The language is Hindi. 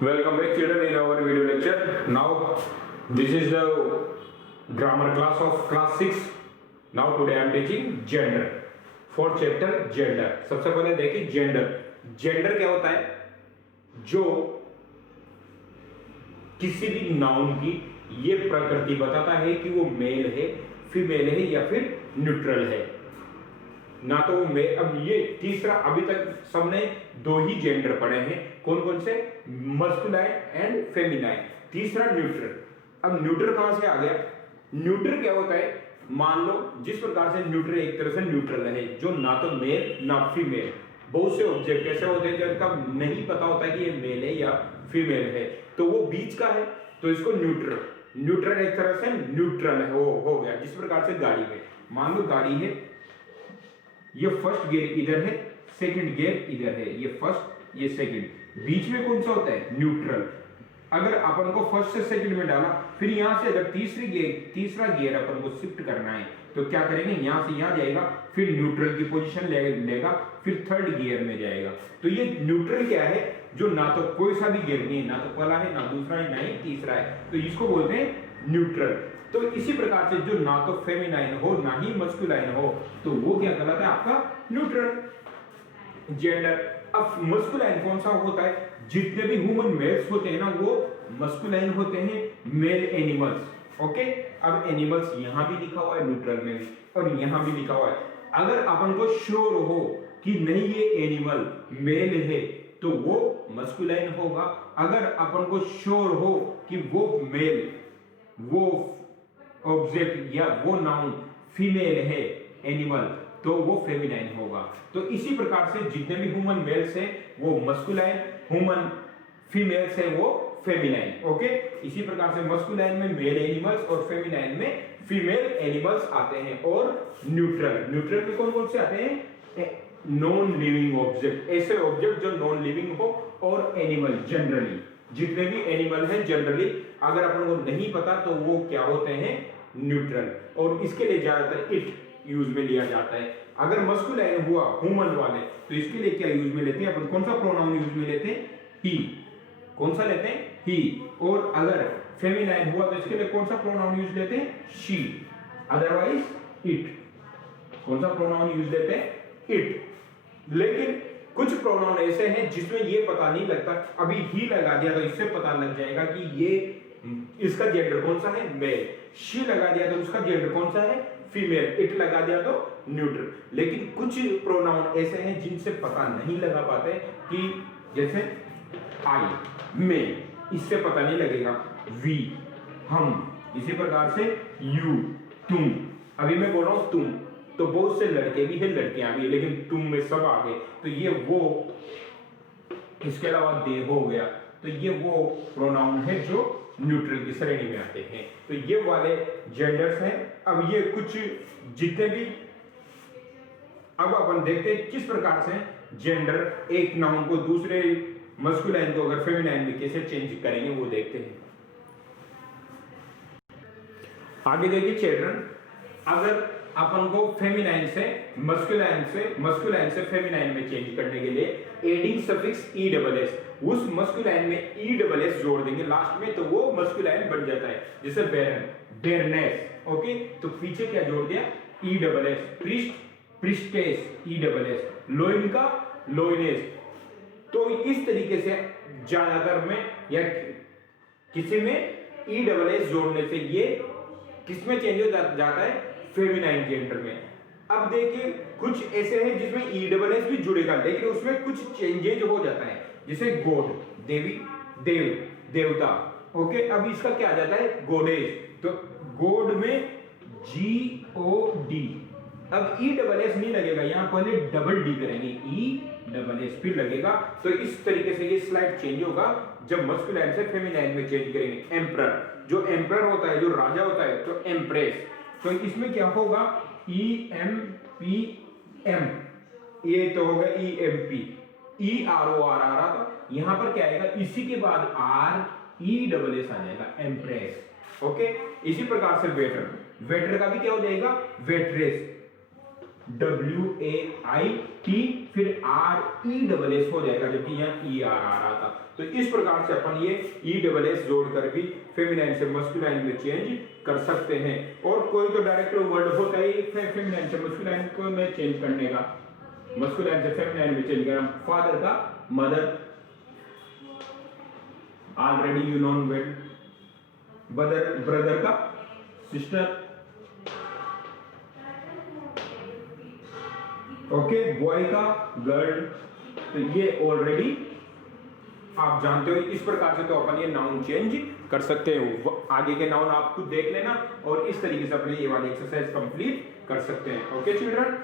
Welcome back children in our video lecture. Now this is the grammar class of class 6. Now today I am teaching gender. Fourth chapter gender. सबसे पहले देखिए gender. Gender क्या होता है? जो किसी भी नाउन की ये प्रकृति बताता है कि वो मेल है, फीमेल है या फिर न्यूट्रल है। ना तो वो मेल, अब ये तीसरा, अभी तक सबने दो ही जेंडर पढ़े हैं, कौन कौन से? Masculine and feminine. तीसरा न्यूट्रल। अब न्यूट्रल कहां से आ गया? न्यूट्रल क्या होता है? मान लो जिस प्रकार से न्यूट्रल एक तरह से न्यूट्रल है, जो ना तो मेल ना फीमेल। बहुत से ऑब्जेक्ट ऐसे होते हैं जिनका नहीं पता होता है कि ये मेल है या फीमेल है, तो वो बीच का है, तो इसको न्यूट्रल एक तरह से न्यूट्रल है, हो गया। जिस प्रकार से गाड़ी में, मान लो गाड़ी है, ये फर्स्ट गियर इधर है, सेकंड गियर इधर है, ये फर्स्ट ये सेकंड, बीच में कौन सा होता है? न्यूट्रल। अगर अपन को फर्स्ट से सेकंड में डाला, फिर यहां से अगर तीसरा गियर अपन को शिफ्ट करना है, तो क्या करेंगे? यहां से यहां जाएगा, फिर न्यूट्रल की पोजीशन लेगा, फिर थर्ड गियर में जाएगा। तो ये न्यूट्रल क्या है? जो ना तो कोई सा भी गियर नहीं है, ना तो पहला है, ना दूसरा है, ना ही तीसरा है, तो इसको बोलते हैं न्यूट्रल। तो इसी प्रकार से जो ना तो फेमिनाइन हो ना ही मस्कुलाइन हो, तो वो क्या कहलाता है? आपका न्यूट्रल जेंडर। अब मस्कुलाइन कौन सा होता है? जितने भी ह्यूमन मेल्स होते हैं ना, वो मस्कुलाइन होते हैं, मेल एनिमल्स। ओके, अब एनिमल्स यहां भी लिखा हुआ है न्यूट्रल में भी, और यहां भी लिखा हुआ है। अगर अपन को श्योर हो कि नहीं ये एनिमल मेल है, तो वो मस्कुलाइन होगा। अगर अपन को श्योर हो कि वो मेल, वो ऑब्जेक्ट या वो नाउन फीमेल है, एनिमल, तो वो फेमिनाइन होगा। तो इसी प्रकार से जितने भी ह्यूमन मेल्स हैं वो मस्कुलाइन, ह्यूमन फीमेल्स है वो फेमिनाइन। ओके, इसी प्रकार से मस्कुलाइन में मेल एनिमल्स और फेमिनाइन में फीमेल एनिमल्स आते हैं। और न्यूट्रल में कौन कौन से आते हैं? नॉन लिविंग ऑब्जेक्ट, ऐसे ऑब्जेक्ट जो नॉन लिविंग हो, और एनिमल जनरली, जितने भी एनिमल हैं जनरली, अगर अपन को नहीं पता तो वो क्या होते हैं? न्यूट्रल। और इसके लिए ज्यादातर इट यूज में लिया जाता है। अगर मस्कुलाइन हुआ ह्यूमन वाले, तो इसके लिए क्या यूज में लेते हैं अपन? कौन सा प्रोनाउन यूज में लेते हैं? ही। कौन सा लेते हैं? ही। और अगर फेमिनाइन हुआ तो इसके लिए कौन सा प्रोनाउन यूज लेते हैं? She, otherwise it. कौन सा प्रोनाउन यूज लेते हैं? इट। लेकिन कुछ प्रोनाउन ऐसे हैं जिसमें ये पता नहीं लगता, अभी ही लगा दिया तो इससे पता लग जाएगा कि ये इसका जेंडर कौन सा है? मेल। शी लगा दिया तो उसका जेंडर कौन सा है? फीमेल। इट लगा दिया तो न्यूट्रल। लेकिन कुछ प्रोनाउन ऐसे हैं जिनसे पता नहीं लगा पाते, कि जैसे आई, मैं, इससे पता नहीं लगेगा। वी, हम, इसी प्रकार से यू, तुम। अभी मैं बोल रहा हूं तुम, तो बहुत से लड़के भी हैं, लड़कियां भी है, लेकिन तुम में सब आ गए, तो ये वो। इसके अलावा दे हो गया, तो ये वो प्रोनाउन है जो न्यूट्रल की श्रेणी में आते हैं। तो ये वाले जेंडर्स हैं। अब ये कुछ जितने भी, अब अपन देखते हैं किस प्रकार से जेंडर एक नाउन को दूसरे मस्कुलाइन को अगर फेमिनाइन में कैसे चेंज करेंगे, वो देखते हैं। आगे देखिए चिल्ड्रन, अगर अपन को फेमिनाइन से मस्कुलाइन से फेमिनाइन में चेंज करने के लिए adding suffix E double S, उस मस्कुलाइन में ई डबल एस जोड़ देंगे लास्ट में, तो वो मस्कुलाइन बन जाता है। जैसे बैरन, बेरनेस। ओके, तो पीछे क्या जोड़ दिया? E double S. पृष्ठ, पृष्ठेस, ई डबल एस। लोइन का लोइनेस। तो इस तरीके से ज्यादातर में या किसी में ई डबल एस जोड़ने से ये किसमें चेंज हो जाता है? फेमिनाइन जेंडर में। अब देखिए कुछ ऐसे हैं जिसमें ई डबल एस भी जुड़ेगा, लेकिन उसमें कुछ चेंजेज हो जाता है, जैसे गॉड, देवी, देव, देवता। ओके, अब इसका क्या आ जाता है? गॉडेस। तो गॉड में GOD। अब ई डबल एस नहीं लगेगा, यहां पहले डबल डी करेंगे, ई डबल एस फिर लगेगा। तो इस तरीके से ये स्लाइड चेंज होगा जब मस्कुलाइन से फेमिनाइन में चेंज करेंगे। एम्परर, जो एम्परर होता है, जो राजा होता है, तो एम्प्रेस। तो इसमें क्या होगा? EMPM, ये तो होगा EMP, EROR आ रहा था, यहां पर क्या आएगा? इसी के बाद RESS आ जाएगा, एम्प्रेस। ओके, इसी प्रकार से वेटर, वेटर का भी क्या हो जाएगा? वेट्रेस। WAIT फिर RESS हो जाएगा, जबकि यहाँ ER आ रहा था। तो इस प्रकार से अपन ये ESS जोड़कर भी फेमिनाइन से मस्कुलाइन में चेंज कर सकते हैं। और कोई तो डायरेक्ट वर्ड होता है फेमिनाइन से मस्कुलाइन को में चेंज करने का, मस्कुलाइन से फेमिनाइन में चेंज करना, फादर का mother, already you known well, brother का सिस्टर, ओके, बॉय का गर्ल। तो ये ऑलरेडी आप जानते हो। इस प्रकार से तो अपन ये नाउन चेंज कर सकते हो। आगे के नाउन आप खुद देख लेना और इस तरीके से अपने ये वाली एक्सरसाइज कंप्लीट कर सकते हैं। Okay children.